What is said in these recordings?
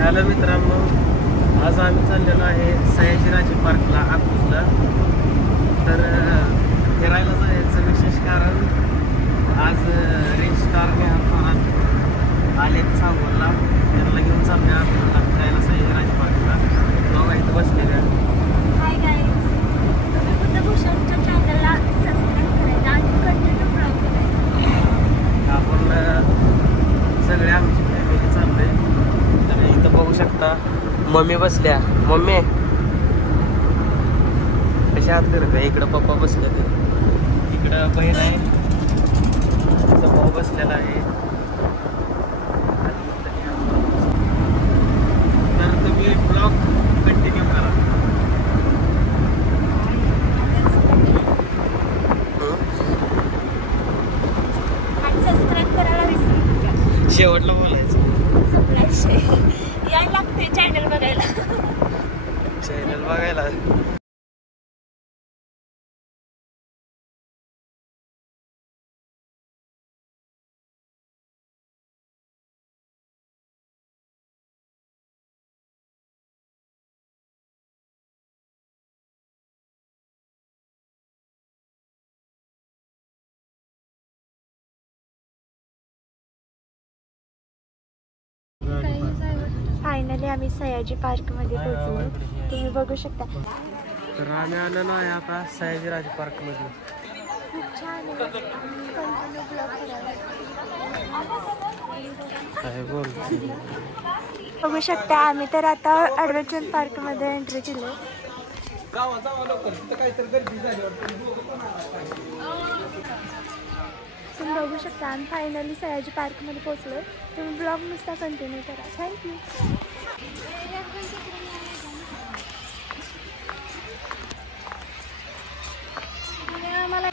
Hello मित्रांनो, आज आम्ही चाललेलो आहे सयाजीराजे पार्कला आतूरला. तर फिरायला जायचं विशेष कारण आज रेंज स्टारने थोरात आले सांगोलला, त्यांना घेऊन चालले आतूरला फिरायला सयाजीराजे पार्कला. लोक इथं बसलेले. हाय गाईज, तुम्ही बुद्धभूषणच्या चॅनलला सबस्क्राईब करायचं आणि कंटिन्यू ब्लॉग बघायचा. आपण सगळे आमची फॅमिली चाललोय. तर इथं बघू शकता मम्मी बसल्या. मम्मी कशा आहात करत आहे? इकडं पप्पा बसले, इकडं बहीण आहे, इथं भाऊ बसलेला आहे. तर तुम्ही ब्लॉग कंटिन्यू करा. आणि सबस्क्राईब करायला विसरू नका. शेवटला बोलायचं यायला लागते चॅनल बघायला. चॅनल बघायला. फायनली आम्ही सयाजी पार्कमध्ये पोहोचलो. तुम्ही बघू शकता. तर आम्ही आलेलो आहे आता सयाजीराजे पार्कमध्ये. खूप छान आहे. कंटिन्यू ब्लॉग काय बोल. बघू शकता. आम्ही तर आता ॲडव्हेंचर पार्कमध्ये एंट्री केली. तुम्ही बघू शकता आम्ही फायनली सयाजी पार्कमध्ये पोहोचलो. तुम्ही ब्लॉग नुसता कंटिन्यू करा. थँक्यू. मला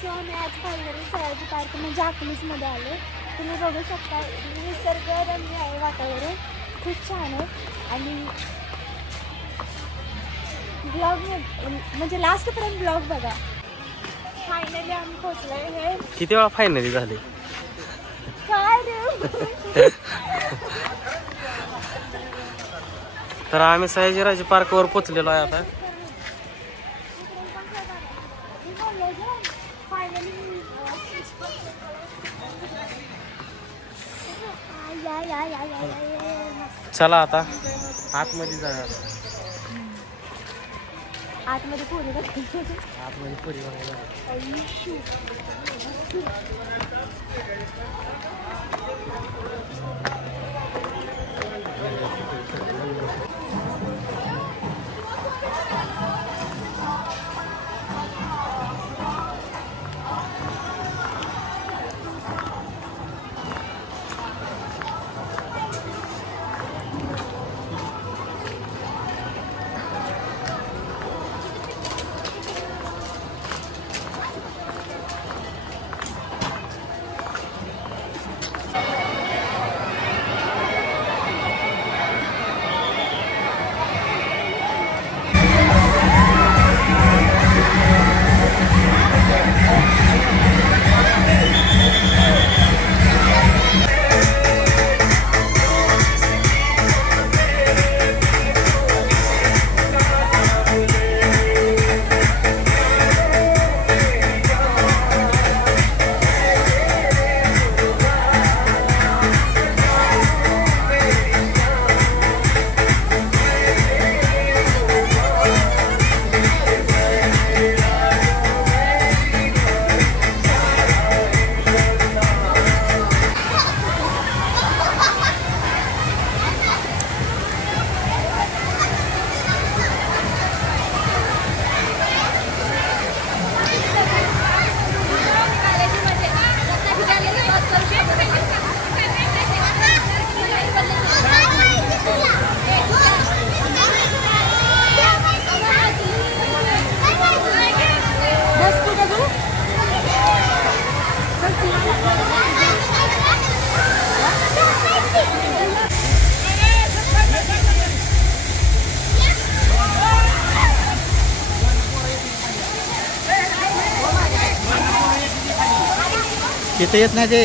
सो आम्ही आज फायनली सयाजी पार्क म्हणजे अकलूजमध्ये आलो. तुम्ही बघू शकता निसर्गरम्य आहे वातावरण. खूप छान आहे. आणि ब्लॉग म्हणजे लास्टपर्यंत ब्लॉग बघा. फायनली आम्ही पोहोचलोय. हे किती वेळा फायनली झाले काय रे. तर आम्ही सयाजीराजे पार्कवर पोचलेलो आहे आता. चला आता आतमध्ये जाऊया. आतमध्ये पोरी आतमध्ये पुरी बघायला. तिथे येत नाही ते.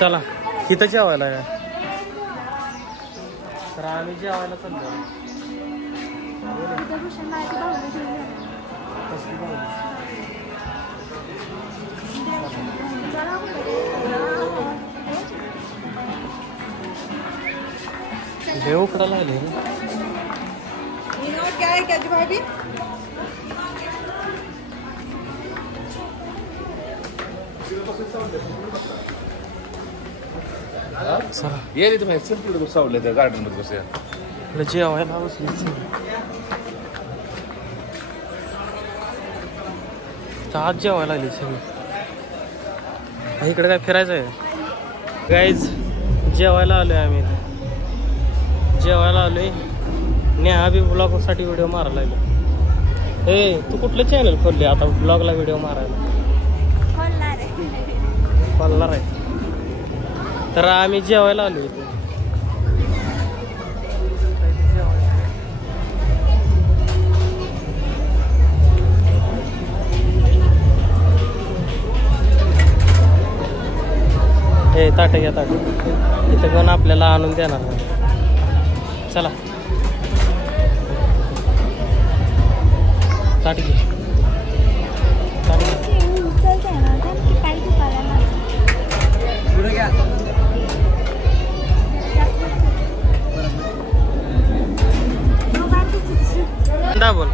चला इथं जेवायला या. तर आम्ही जेवायला चाललो. कसली बाहुली? देव उकडा लागले ना. क्या है क्या भाभी? चला ये तुम्ही तिकडे सावले त्या गार्डन मध्ये बसूया. इकडे जेवायला बसलीच. आज जेवायला लागली सगळी. इकडे काय फिरायचं आहे गाईज. जेवायला आलोय आम्ही. जेवायला आलोय. नेहा बी ब्लॉगसाठी व्हिडिओ मारायला लागलो. हे तू कुठलं चॅनल खोलले आता ब्लॉगला व्हिडिओ मारायला? खोलणार आहे. तर आम्ही जेवायला आलो इथे. हे ताट घ्या ताट. इथं कोण आपल्याला आणून देणार नाही. चला ताट घे. ताट घे. बोल.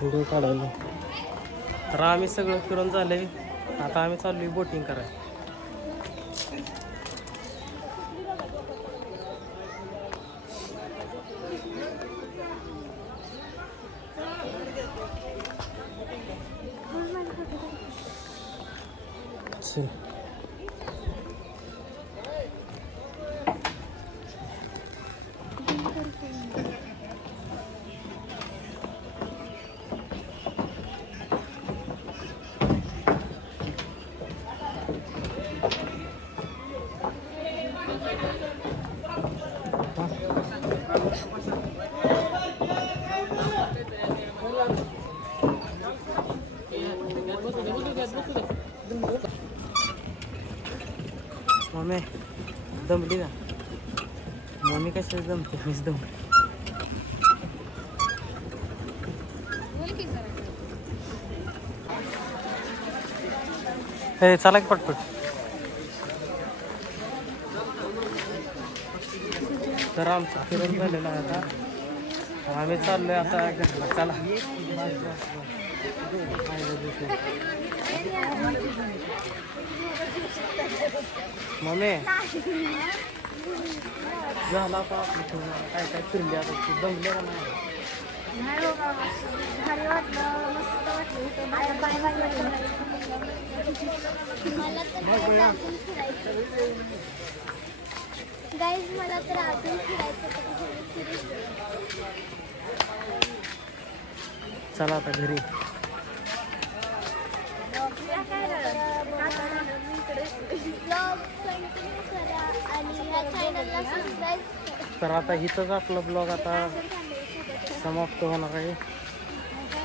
व्हिडिओ काढायला. तर आम्ही सगळं फिरून झालंय. आता आम्ही चाललोय बोटिंग करायला. मम्मी दमली का? मम्मी कशी जमते? मीच दमली. हे चला की पटपट. तर आमचं फिरून झालेलं आहे आता. आम्ही चाललोय आता घरला. चला मम्मी झाला आता आपलं काय काय फिरले आता. तू दमले का नाही? भारी वाटलं, मस्त वाटलं. मला तर अजून फिरायचं गाईज, मला तर अजून फिरायचं चला आता घरी. ब्लॉग कंटिन्यू करा आणि या चॅनलला सबस्क्राईब करा. तर आता इथंच आपला ब्लॉग आता समाप्त होणार आहे.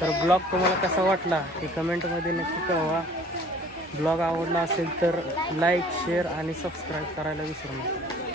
तर ब्लॉग तुम्हाला कसा वाटला हे कमेंटमध्ये नक्की कळवा. ब्लॉग आवडला असेल तर लाईक, शेअर आणि सबस्क्राईब करायला विसरू नका.